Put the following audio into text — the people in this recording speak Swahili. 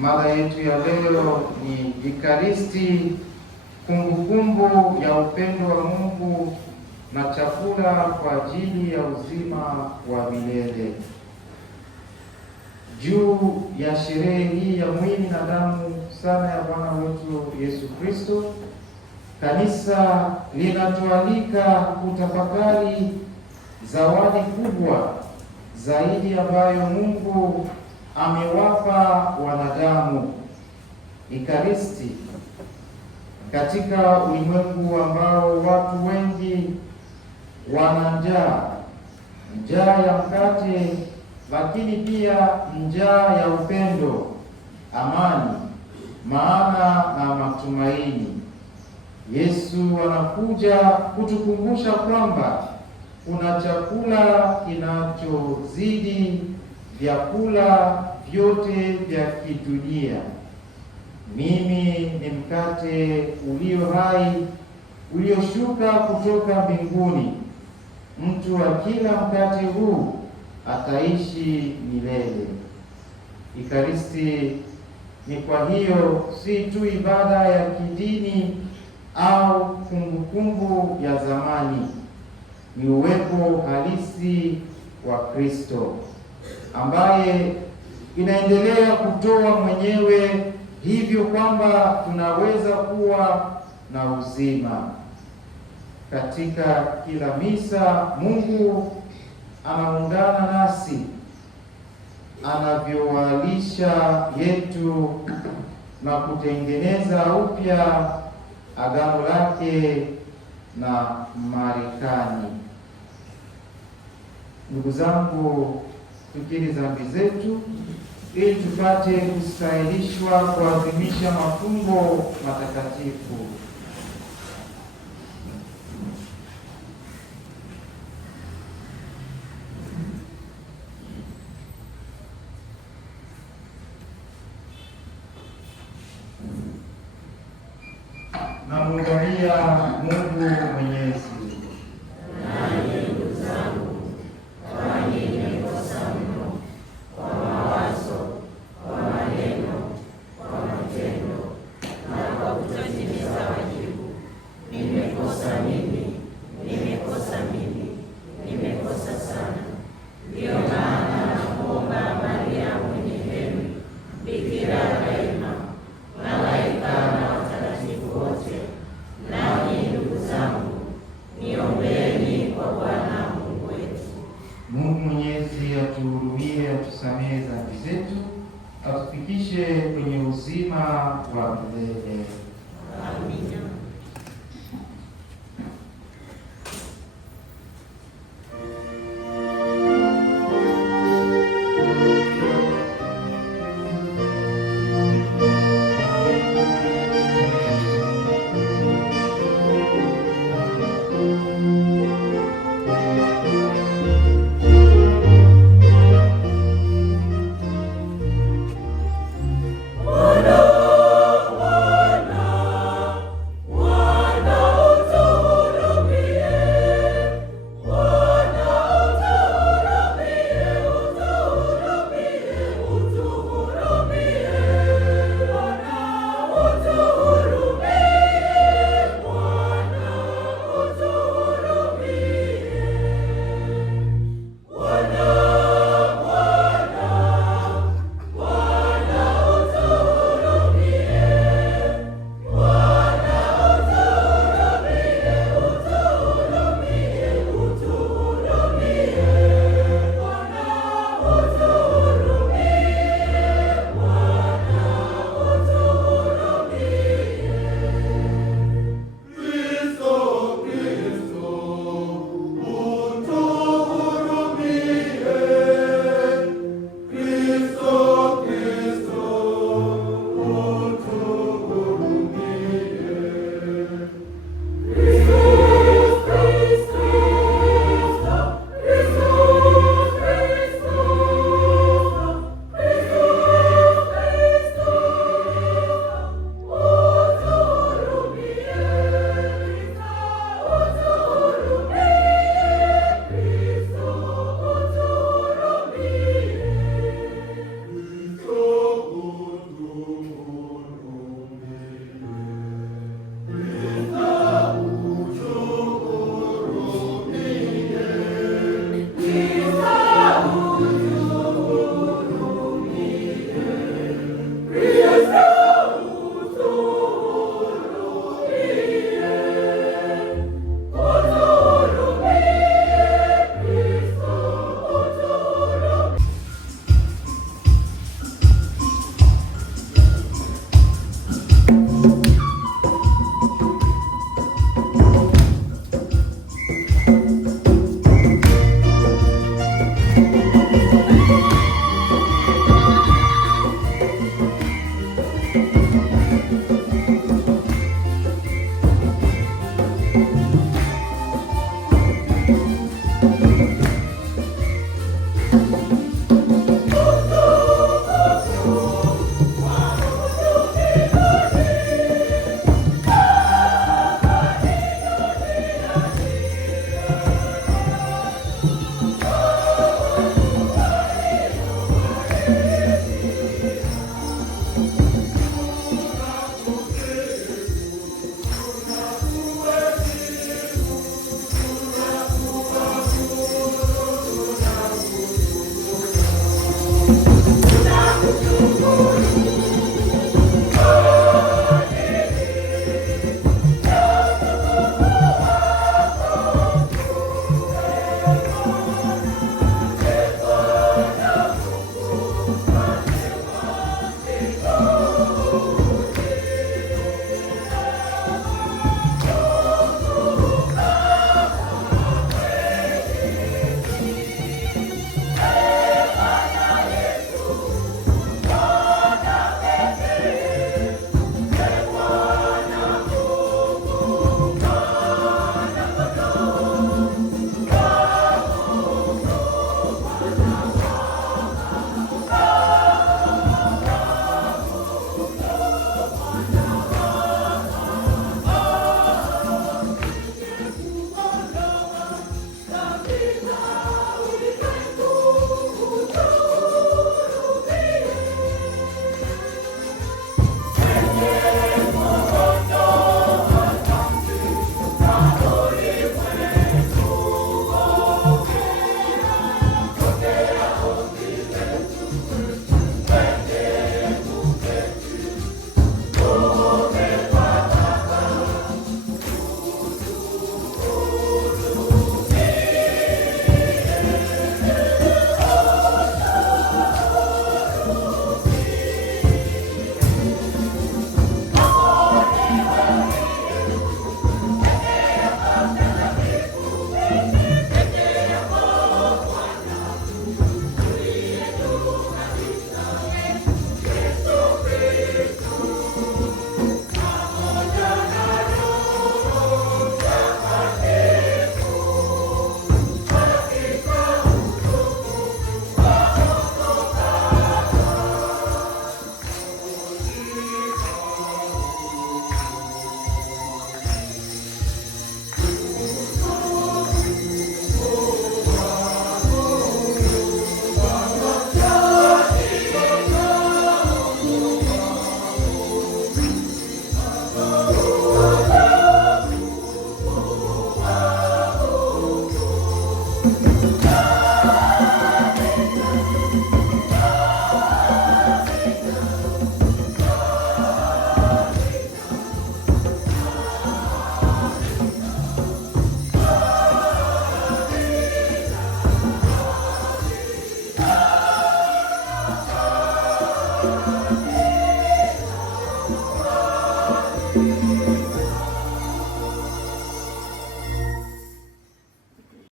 Mada yetu ya leo ni Ekaristi, kumbukumbu ya upendo wa Mungu na chakula kwa ajili ya uzima wa milele. Juu ya sherehe hii ya mwili na damu sana ya Bwana wetu Yesu Kristo, kanisa linatualika kutafakari zawadi kubwa zaidi ambayo Mungu amewapa wanadamu, Ekaristi. Katika ulimwengu ambao watu wengi wana njaa ya mkate, lakini pia njaa ya upendo, amani, maana na matumaini, Yesu anakuja kutukumbusha kwamba kuna chakula kinachozidi vyakula vyote vya kidunia. Mimi ni mkate ulio hai ulioshuka kutoka mbinguni. Mtu akila mkate huu ataishi milele. Ekaristi ni kwa hiyo si tu ibada ya kidini au kumbukumbu ya zamani, ni uwepo halisi wa Kristo ambaye inaendelea kutoa mwenyewe, hivyo kwamba tunaweza kuwa na uzima. Katika kila misa Mungu anaungana nasi, anavyowalisha yetu na kutengeneza upya agano lake na Marekani. Ndugu zangu, tukiri dhambi zetu ili tupate kustahilishwa kuadhimisha mafumbo matakatifu. Namuungamia Mungu Mwenyezi. Mungu Mwenyezi atuhurumie, atusamehe dhambi zetu, atufikishe kwenye uzima wa milele. Amina. Thank you.